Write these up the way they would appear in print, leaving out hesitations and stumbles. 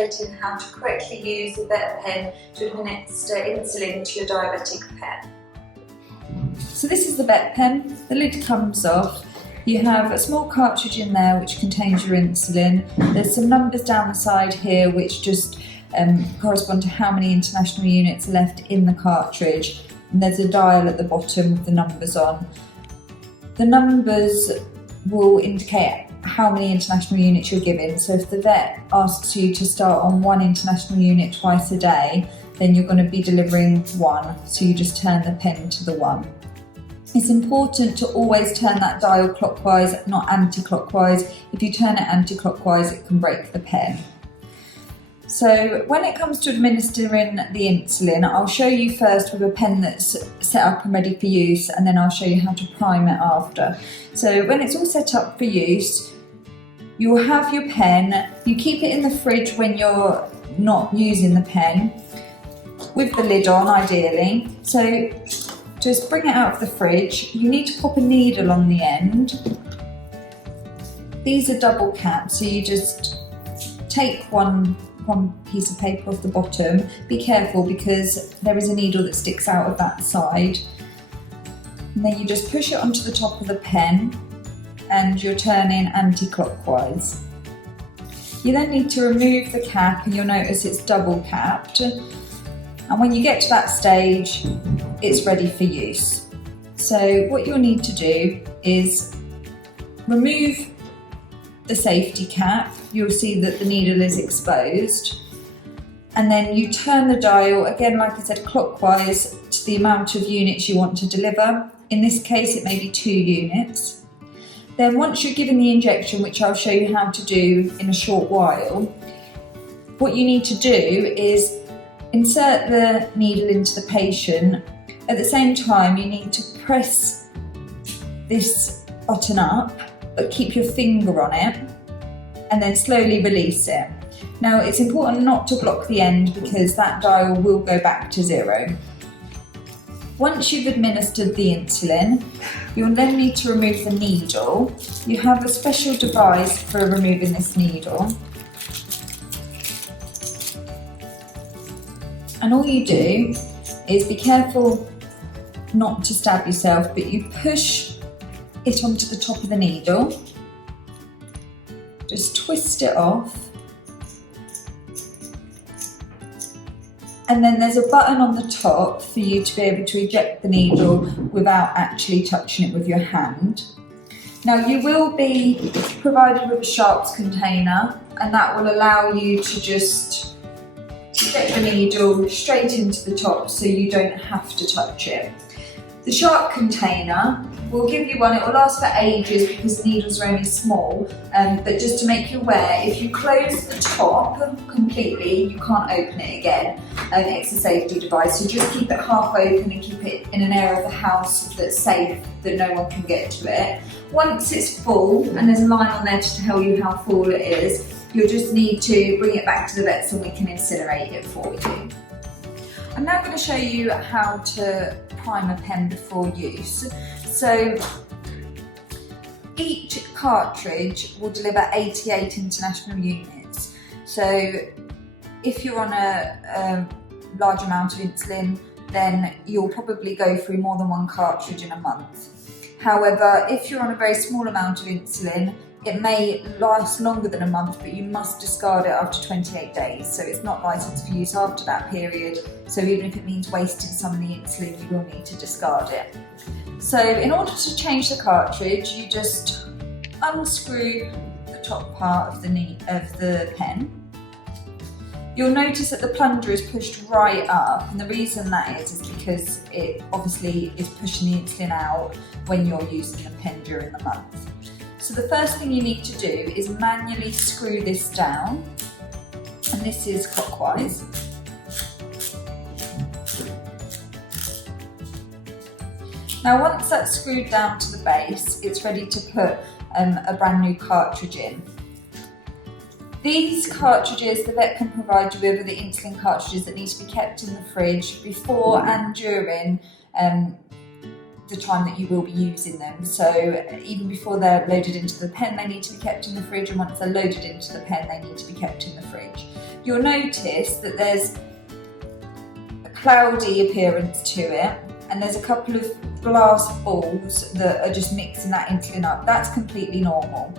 demonstrating how to correctly use the VetPen to administer insulin to your diabetic pet. So this is the VetPen. The lid comes off. You have a small cartridge in there which contains your insulin. There's some numbers down the side here which just correspond to how many international units are left in the cartridge. And there's a dial at the bottom with the numbers on. The numbers will indicate how many international units you're given. So if the vet asks you to start on 1 international unit twice a day, then you're going to be delivering 1. So you just turn the pen to the 1. It's important to always turn that dial clockwise, not anti-clockwise. If you turn it anti-clockwise, it can break the pen. So when it comes to administering the insulin, I'll show you first with a pen that's set up and ready for use, and then I'll show you how to prime it after. So when it's all set up for use, you'll have your pen. You keep it in the fridge when you're not using the pen, with the lid on ideally. So just bring it out of the fridge. You need to pop a needle on the end. These are double caps, so you just take one piece of paper off the bottom. Be careful because there is a needle that sticks out of that side. And then you just push it onto the top of the pen and you're turning anti-clockwise. You then need to remove the cap, and you'll notice it's double capped. And when you get to that stage, it's ready for use. So what you'll need to do is remove the safety cap. You'll see that the needle is exposed. And then you turn the dial, again, like I said, clockwise to the amount of units you want to deliver. In this case, it may be 2 units. Then once you're given the injection, which I'll show you how to do in a short while, what you need to do is insert the needle into the patient. At the same time, you need to press this button up, but keep your finger on it, and then slowly release it. Now, it's important not to block the end because that dial will go back to 0. Once you've administered the insulin, you'll then need to remove the needle. You have a special device for removing this needle. And all you do is be careful not to stab yourself, but you push it onto the top of the needle. Just twist it off. And then there's a button on the top for you to be able to eject the needle without actually touching it with your hand. Now, you will be provided with a sharps container, and that will allow you to just get the needle straight into the top so you don't have to touch it. The sharp container will give you one. It will last for ages because the needles are only small, but just to make you aware, if you close the top completely, you can't open it again. It's a safety device, so just keep it half open and keep it in an area of the house that's safe, that no one can get to it. Once it's full, and there's a line on there to tell you how full it is, you'll just need to bring it back to the vets and we can incinerate it for you. I'm now going to show you how to prime a pen before use. So each cartridge will deliver 88 international units. So if you're on a large amount of insulin, then you'll probably go through more than 1 cartridge in a month. However, if you're on a very small amount of insulin, it may last longer than a month, but you must discard it after 28 days. So it's not licensed for use after that period. So even if it means wasting some of the insulin, you will need to discard it. So in order to change the cartridge, you just unscrew the top part of the pen. You'll notice that the plunger is pushed right up, and the reason that is because it obviously is pushing the insulin out when you're using the pen during the month. So the first thing you need to do is manually screw this down, and this is clockwise. Now once that's screwed down to the base, it's ready to put a brand new cartridge in. These cartridges the vet can provide you with are the insulin cartridges that need to be kept in the fridge before and during the time that you will be using them. So even before they're loaded into the pen, they need to be kept in the fridge, and once they're loaded into the pen, they need to be kept in the fridge. You'll notice that there's a cloudy appearance to it, and there's a couple of glass balls that are just mixing that insulin up. That's completely normal.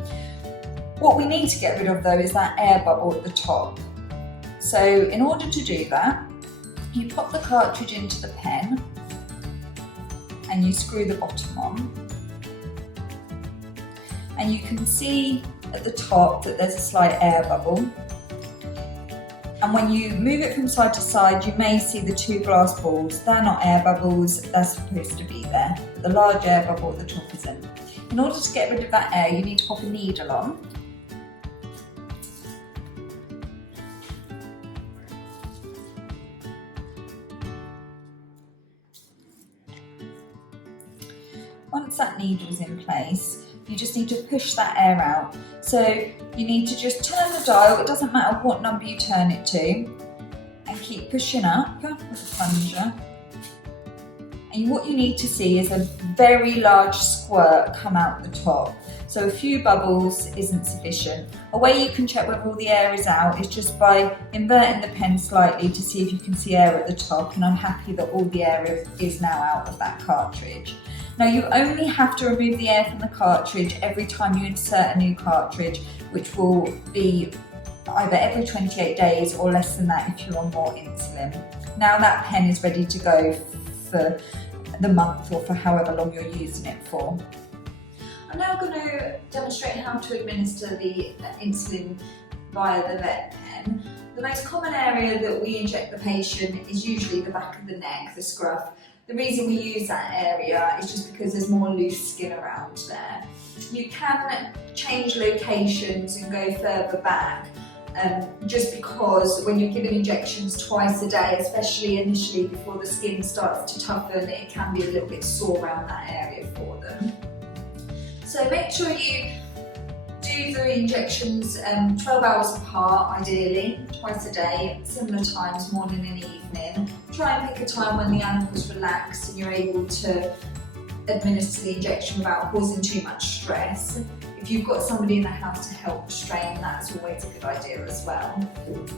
What we need to get rid of though is that air bubble at the top. So in order to do that, you pop the cartridge into the pen and you screw the bottom on. And you can see at the top that there's a slight air bubble. And when you move it from side to side, you may see the two glass balls. They're not air bubbles, they're supposed to be there. The large air bubble at the top isn't. In order to get rid of that air, you need to pop a needle on. Once that needle's in place, you just need to push that air out. So you need to just turn the dial, it doesn't matter what number you turn it to, and keep pushing up with the plunger. And what you need to see is a very large squirt come out the top. So a few bubbles isn't sufficient. A way you can check whether all the air is out is just by inverting the pen slightly to see if you can see air at the top, and I'm happy that all the air is now out of that cartridge. Now you only have to remove the air from the cartridge every time you insert a new cartridge, which will be either every 28 days or less than that if you're on more insulin. Now that pen is ready to go for the month or for however long you're using it for. I'm now going to demonstrate how to administer the insulin via the VetPen. The most common area that we inject the patient is usually the back of the neck, the scruff. The reason we use that area is just because there's more loose skin around there. You can change locations and go further back, just because when you're giving injections twice a day, especially initially before the skin starts to toughen, it can be a little bit sore around that area for them. So make sure you do the injections 12 hours apart, ideally, twice a day, similar times, morning and evening. Try and pick a time when the animal's relaxed and you're able to administer the injection without causing too much stress. If you've got somebody in the house to help restrain, that's always a good idea as well.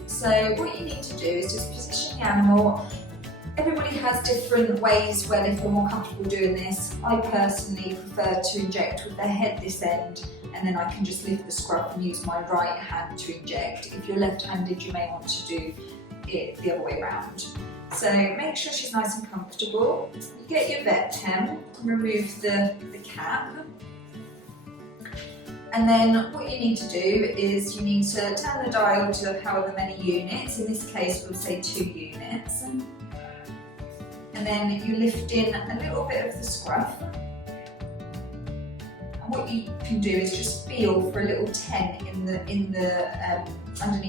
So what you need to do is just position the animal. Everybody has different ways where they feel more comfortable doing this. I personally prefer to inject with their head this end, and then I can just lift the scruff and use my right hand to inject. If you're left-handed, you may want to do it the other way around. So make sure she's nice and comfortable. You get your VetPen, remove the cap. And then what you need to do is you need to turn the dial to however many units. In this case, we'll say 2 units. And then you lift in a little bit of the scruff. And what you can do is just feel for a little tent underneath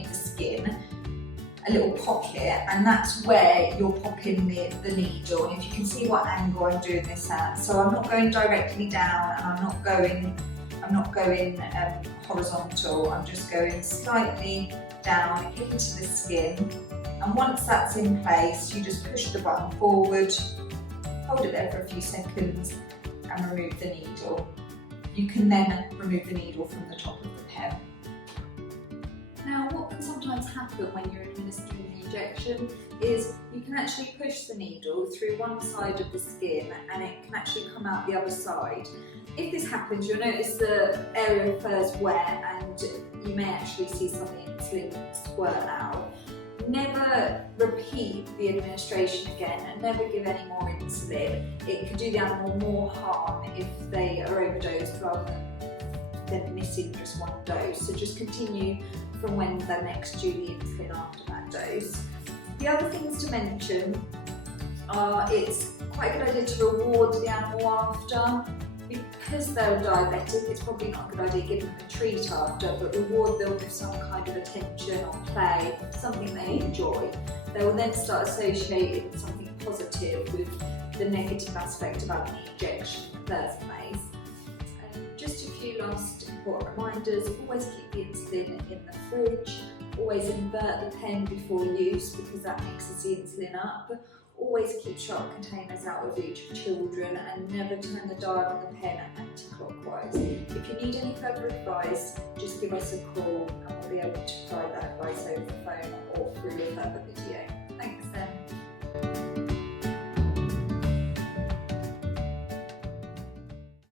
the skin, a little pocket, and that's where you're popping the needle. And if you can see what angle I'm doing this at, so I'm not going directly down, and I'm not going horizontal. I'm just going slightly down into the skin. And once that's in place, you just push the button forward, hold it there for a few seconds, and remove the needle. You can then remove the needle from the top of the pen. Now, what can sometimes happen when you're administering the injection is you can actually push the needle through one side of the skin and it can actually come out the other side. If this happens, you'll notice the area of fur is wet and you may actually see some insulin squirt out. Never repeat the administration again and never give any more insulin. It could do the animal more harm if they are overdosed rather than missing just one dose. So just continue from when they're next due the insulin after that dose. The other things to mention are it's quite a good idea to reward the animal after. Because they're diabetic, it's probably not a good idea giving them a treat after, but reward them with some kind of attention or play, something they enjoy. They will then start associating something positive with the negative aspect about the injection in the first place. Just a few last important reminders: always keep the insulin in the fridge, always invert the pen before use because that mixes the insulin up. Always keep sharp containers out of reach of children and never turn the dial on the pen anti-clockwise. If you need any further advice, just give us a call and we'll be able to provide that advice over the phone or through a further video.